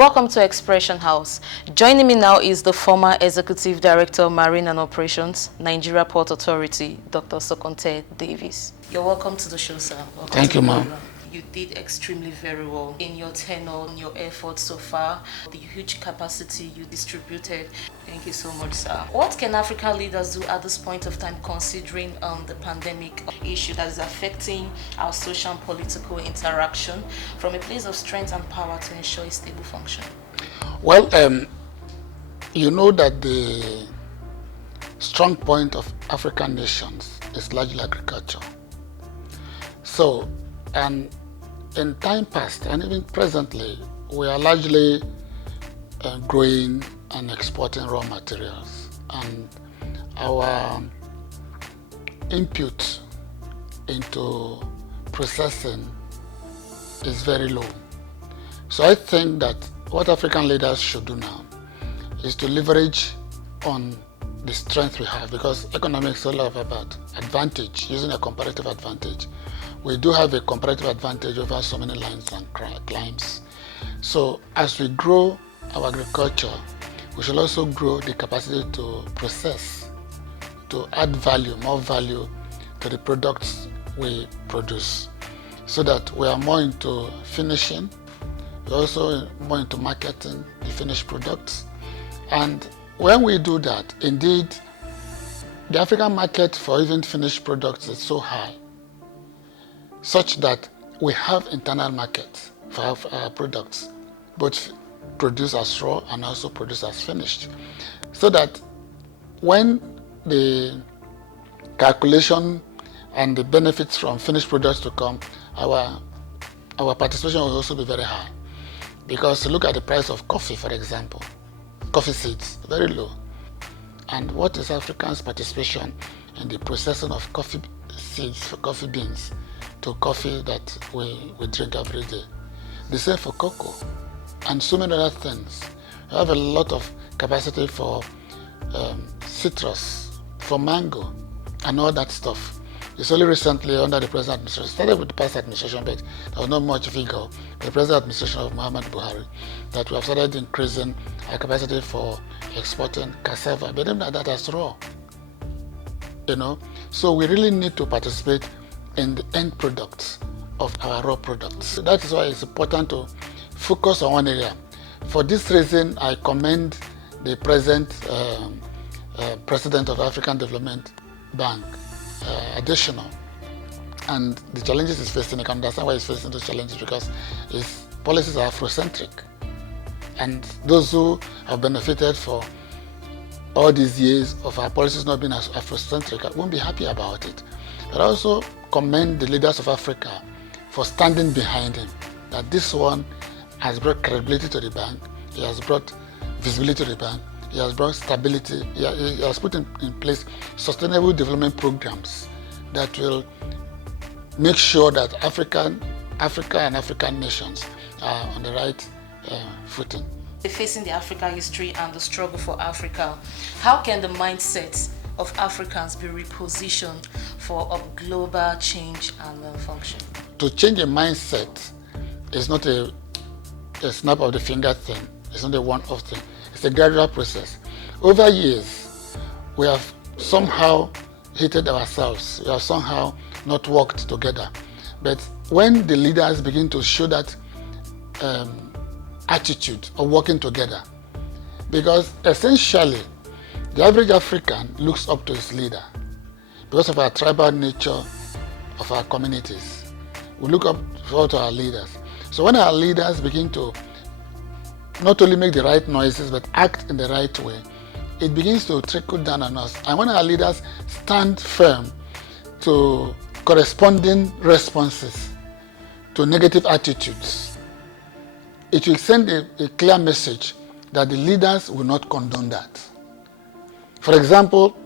Welcome to Expression House. Joining me now is the former Executive Director of Marine and Operations, Nigeria Port Authority, Dr. Sokonte Davies. You're welcome to the show, sir. Welcome. Thank you, ma'am. You did extremely very well in your tenure, in your efforts so far, the huge capacity you distributed. Thank you so much, sir. What can African leaders do at this point of time, considering the pandemic issue that is affecting our social and political interaction, from a place of strength and power to ensure a stable function? Well, you know that the strong point of African nations is largely agriculture. So, and in time past and even presently, we are largely growing and exporting raw materials, and our input into processing is very low. So I think that what African leaders should do now is to leverage on the strength we have, because economics is all about advantage, using a comparative advantage. We do have a comparative advantage over so many lines and climes. So as we grow our agriculture, we should also grow the capacity to process, to add value, more value to the products we produce, so that we are more into finishing, we're also more into marketing the finished products. And when we do that, indeed, the African market for even finished products is so high, such that we have internal markets for our products, both produced as raw and also produced as finished. So that when the calculation and the benefits from finished products to come, our participation will also be very high. Because look at the price of coffee, for example. Coffee seeds, very low. And what is Africans' participation in the processing of coffee seeds, coffee beans, to coffee that we drink every day? The same for cocoa and so many other things. We have a lot of capacity for citrus, for mango, and all that stuff. It's only recently under the present administration, started with the past administration, but there was not much vigor. The present administration of Muhammad Buhari, that we have started increasing our capacity for exporting cassava, but even that as raw. So we really need to participate in the end products of our raw products. So that is why it's important to focus on one area. For this reason, I commend the present president of the African Development Bank, additional, and the challenges he's facing. You can understand why he's facing those challenges, because his policies are Afrocentric, and those who have benefited for all these years of our policies not being as Afrocentric won't be happy about it. But I also commend the leaders of Africa for standing behind him, that this one has brought credibility to the bank, he has brought visibility to the bank, he has brought stability, he has put in place sustainable development programs that will make sure that Africa and African nations are on the right footing. Facing the Africa history and the struggle for Africa, how can the mindset of Africans be repositioned for a global change and function? To change a mindset is not a snap of the finger thing. It's not a one-off thing. It's a gradual process. Over years, we have somehow hated ourselves. We have somehow not worked together. But when the leaders begin to show that attitude of working together, because essentially, the average African looks up to his leader because of our tribal nature of our communities. We look up to our leaders. So when our leaders begin to not only make the right noises but act in the right way, it begins to trickle down on us. And when our leaders stand firm to corresponding responses to negative attitudes, it will send a clear message that the leaders will not condone that. For example,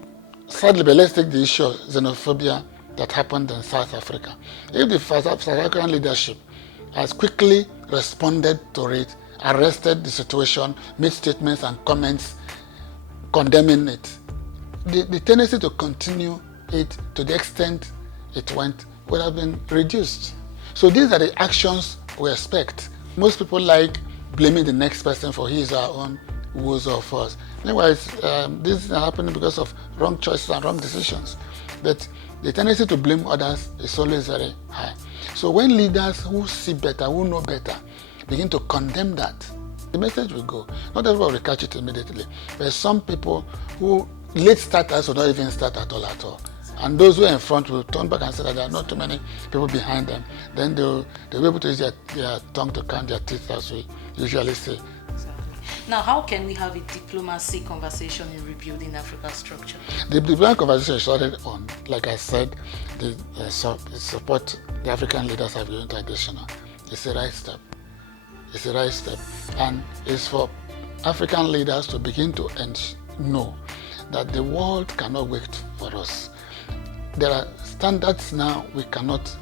sadly, but let's take the issue of xenophobia that happened in South Africa. If the South African leadership has quickly responded to it, arrested the situation, made statements and comments condemning it, the tendency to continue it to the extent it went would have been reduced. So these are the actions we expect. Most people like blaming the next person for his or her own woes or faults. Meanwhile, this is happening because of wrong choices and wrong decisions. But the tendency to blame others is always very high. So when leaders who see better, who know better, begin to condemn that, the message will go. Not everybody will catch it immediately. There's some people who, late starters, will not even start at all. And those who are in front will turn back and say that there are not too many people behind them. Then they'll be able to use their tongue to count their teeth, as we usually say. Exactly. Now, how can we have a diplomacy conversation in rebuilding Africa's structure? The diplomatic conversation started on, like I said, the support the African leaders have given to additional. It's the right step. It's the right step. And it's for African leaders to begin to know that the world cannot wait for us. There are standards now we cannot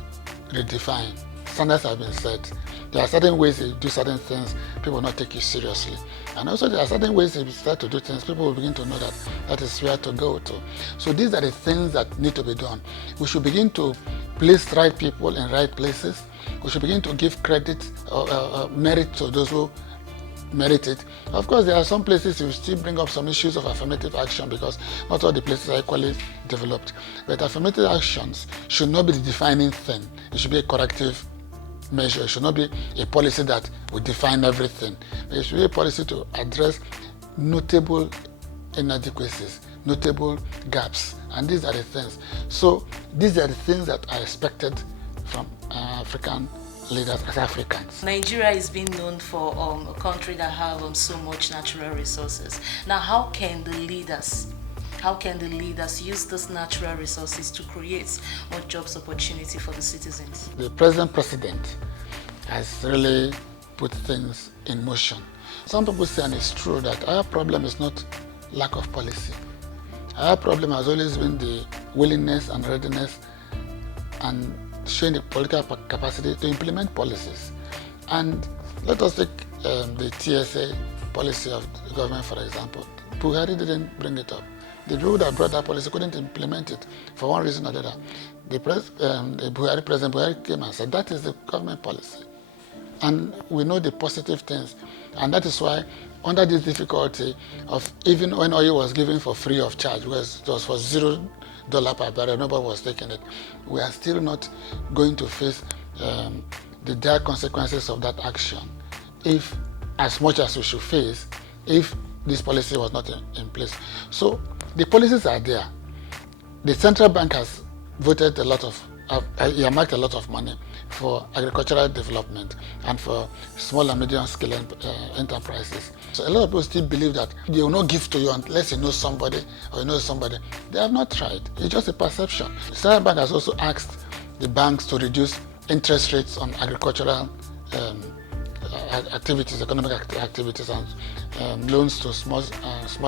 redefine. Standards have been set. There are certain ways you do certain things, people will not take you seriously. And also there are certain ways if you start to do things, people will begin to know that that is where to go to. So these are the things that need to be done. We should begin to place right people in right places. We should begin to give credit or merit to those who merit it. Of course, there are some places you still bring up some issues of affirmative action because not all the places are equally developed. But affirmative actions should not be the defining thing. It should be a corrective measure. It should not be a policy that will define everything. It should be a policy to address notable inadequacies, notable gaps. And these are the things. So these are the things that are expected from African leaders as Africans. Nigeria is being known for a country that have so much natural resources. Now, how can the leaders use these natural resources to create more jobs opportunity for the citizens? The present president has really put things in motion. Some people say, and it's true, that our problem is not lack of policy. Our problem has always been the willingness and readiness and showing the political capacity to implement policies. And let us take the TSA policy of the government, for example. Buhari didn't bring it up. The people that brought that policy couldn't implement it for one reason or the other. President Buhari came and said, that is the government policy. And we know the positive things. And that is why, under this difficulty of even when oil was given for free of charge, it was for $0 per barrel, nobody was taking it. We are still not going to face the dire consequences of that action, if as much as we should face, if this policy was not in place. So the policies are there. The central bank has voted earmarked a lot of money for agricultural development and for small and medium scale enterprises. So a lot of people still believe that they will not give to you unless you know somebody or you know somebody. They have not tried. It's just a perception. The central bank has also asked the banks to reduce interest rates on agricultural activities, economic activities, and loans to small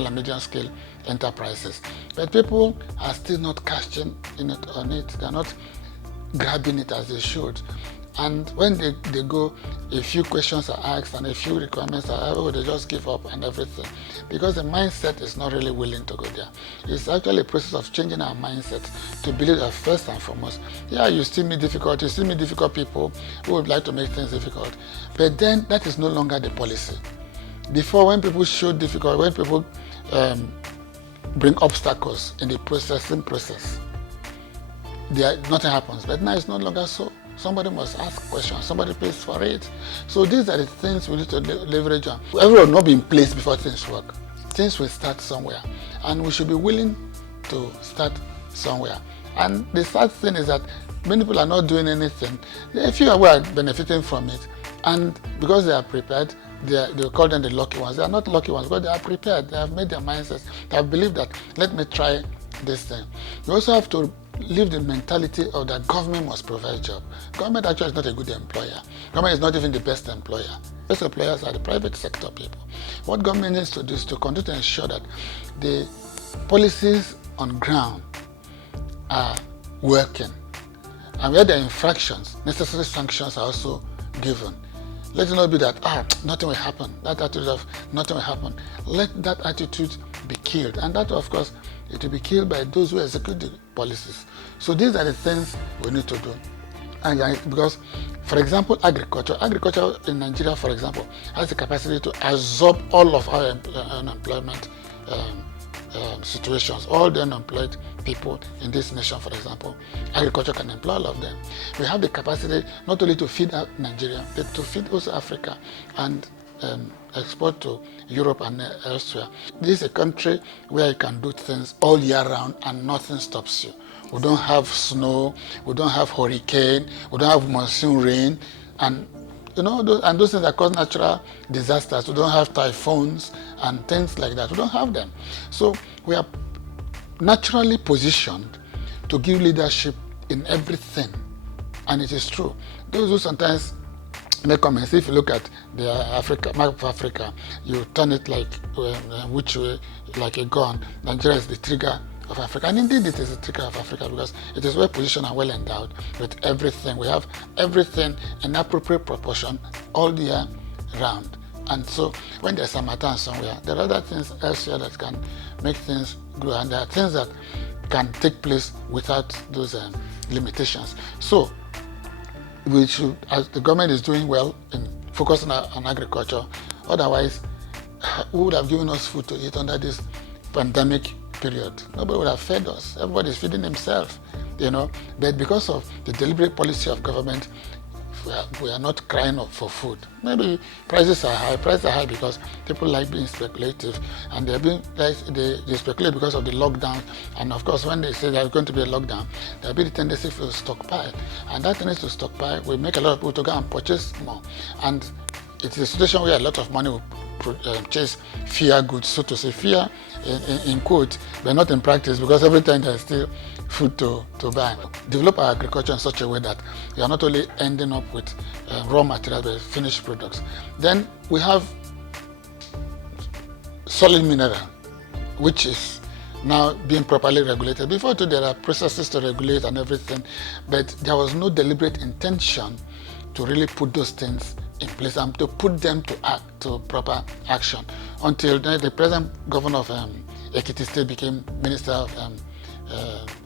and medium scale enterprises. But people are still not cashing in on it. They're not grabbing it as they should. And when they go, a few questions are asked and a few requirements are, they just give up and everything. Because the mindset is not really willing to go there. It's actually a process of changing our mindset to believe that first and foremost, you still meet difficult people who would like to make things difficult. But then that is no longer the policy. Before, when people show difficult, when people bring obstacles in the processing process, nothing happens. But now it's no longer so. Somebody must ask questions. Somebody pays for it. So these are the things we need to leverage on. Everyone will not be in place before things work. Things will start somewhere. And we should be willing to start somewhere. And the sad thing is that many people are not doing anything. A few are benefiting from it. And because they are prepared, they call them the lucky ones. They are not lucky ones, but they are prepared. They have made their mindsets. They have believed that, let me try this thing. We also have to leave the mentality of that government must provide job. Government actually is not a good employer. Government is not even the best employer. Best employers are the private sector people. What government needs to do is to continue to ensure that the policies on ground are working. And where there are infractions, necessary sanctions are also given. Let it not be that, nothing will happen. That attitude of nothing will happen. Let that attitude be killed. And that, of course, it will be killed by those who execute the policies. So these are the things we need to do. And because For example, agriculture. Agriculture in Nigeria, for example, has the capacity to absorb all of our unemployment situations, all the unemployed people in this nation, for example. Agriculture can employ all of them. We have the capacity not only to feed Nigeria, but to feed also Africa and export to Europe and elsewhere. This is a country where you can do things all year round and nothing stops you. We don't have snow, we don't have hurricane, we don't have monsoon rain, and those things that cause natural disasters. We don't have typhoons and things like that. We don't have them. So we are naturally positioned to give leadership in everything, and it is true. Those who sometimes make comments, if you look at the map of Africa, you turn it like which way, like a gun. Nigeria is the trigger of Africa, and indeed it is the trigger of Africa because it is well positioned and well endowed with everything. We have everything in appropriate proportion all the year round. And so when there's a matter somewhere, there are other things elsewhere that can make things grow, and there are things that can take place without those limitations. So we should, as the government is doing well in focusing on agriculture, otherwise who would have given us food to eat under this pandemic period? Nobody would have fed us. Everybody is feeding himself, But because of the deliberate policy of government, we are not crying up for food. Maybe prices are high. Prices are high because people like being speculative, and they speculate because of the lockdown. And of course, when they say there's going to be a lockdown, there'll be the tendency to stockpile, and that tendency to stockpile will make a lot of people to go and purchase more. And it's a situation where a lot of money will chase fear goods, so to say, fear in quote, but not in practice, because every time there's still food to buy. Develop our agriculture in such a way that we are not only ending up with raw materials but finished products. Then we have solid mineral, which is now being properly regulated. Before too, there are processes to regulate and everything, but there was no deliberate intention to really put those things in place and to put them to proper action until the present governor of Ekiti State became Minister of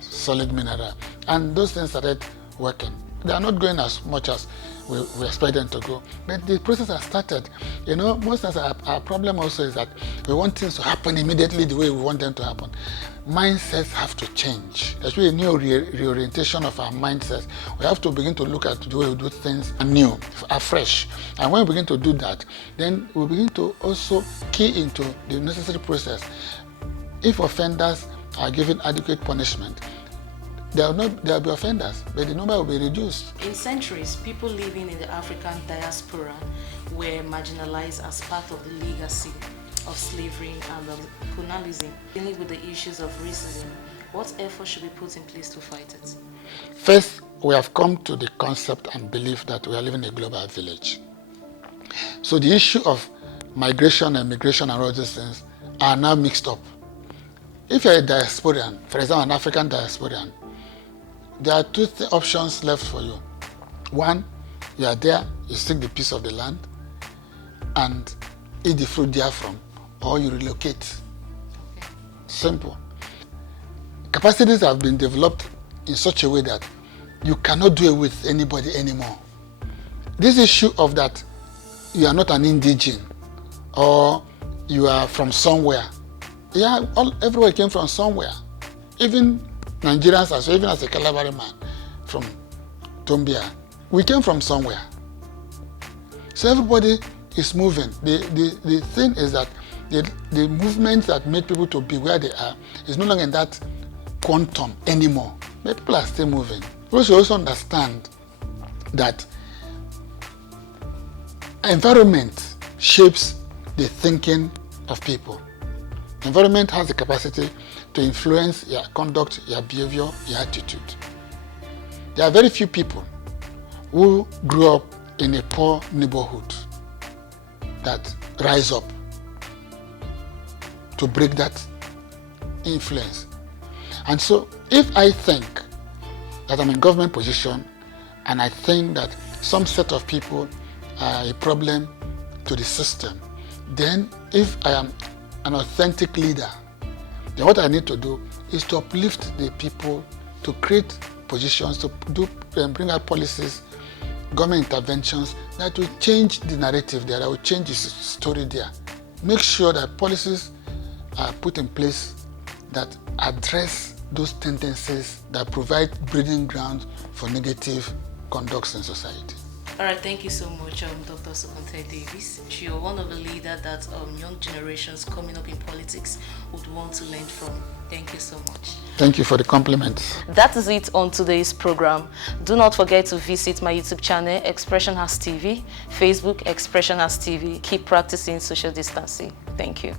Solid Mineral, and those things started working. They are not going as much as we expect them to go, but the process has started. Most times our problem also is that we want things to happen immediately the way we want them to happen. Mindsets have to change. There's really a new reorientation of our mindsets. We have to begin to look at the way we do things anew, afresh. And when we begin to do that, then we begin to also key into the necessary process. If offenders are given adequate punishment, there will be offenders, but the number will be reduced. In centuries, people living in the African diaspora were marginalized as part of the legacy of slavery and colonialism. Dealing with the issues of racism, what effort should be put in place to fight it? First, we have come to the concept and belief that we are living in a global village. So the issue of migration and migration and all these things are now mixed up. If you're a diasporian, for example, an African diasporian, there are two options left for you. One, you are there, you seek the piece of the land and eat the fruit therefrom, or you relocate. Simple. Capacities have been developed in such a way that you cannot do it with anybody anymore. This issue of that you are not an indigene or you are from somewhere. Yeah, everybody came from somewhere. Even Nigerians, even as a Calabari man from Tombia, we came from somewhere. So everybody is moving. The thing is that the movement that made people to be where they are is no longer in that quantum anymore. But people are still moving. We should also understand that environment shapes the thinking of people. Environment has the capacity to influence your conduct, your behavior, your attitude. There are very few people who grew up in a poor neighborhood that rise up to break that influence. And so if I think that I'm in government position and I think that some set of people are a problem to the system, then if I am an authentic leader, then what I need to do is to uplift the people, to create positions, to bring out policies government interventions that will change the narrative there, that will change the story there. Make sure that policies are put in place that address those tendencies that provide breeding grounds for negative conducts in society. All right, thank you so much, Dr. Sokonte Davies. You're one of the leaders that young generations coming up in politics would want to learn from. Thank you so much. Thank you for the compliments. That is it on today's program. Do not forget to visit my YouTube channel, Expression Has TV, Facebook, Expression Has TV. Keep practicing social distancing. Thank you.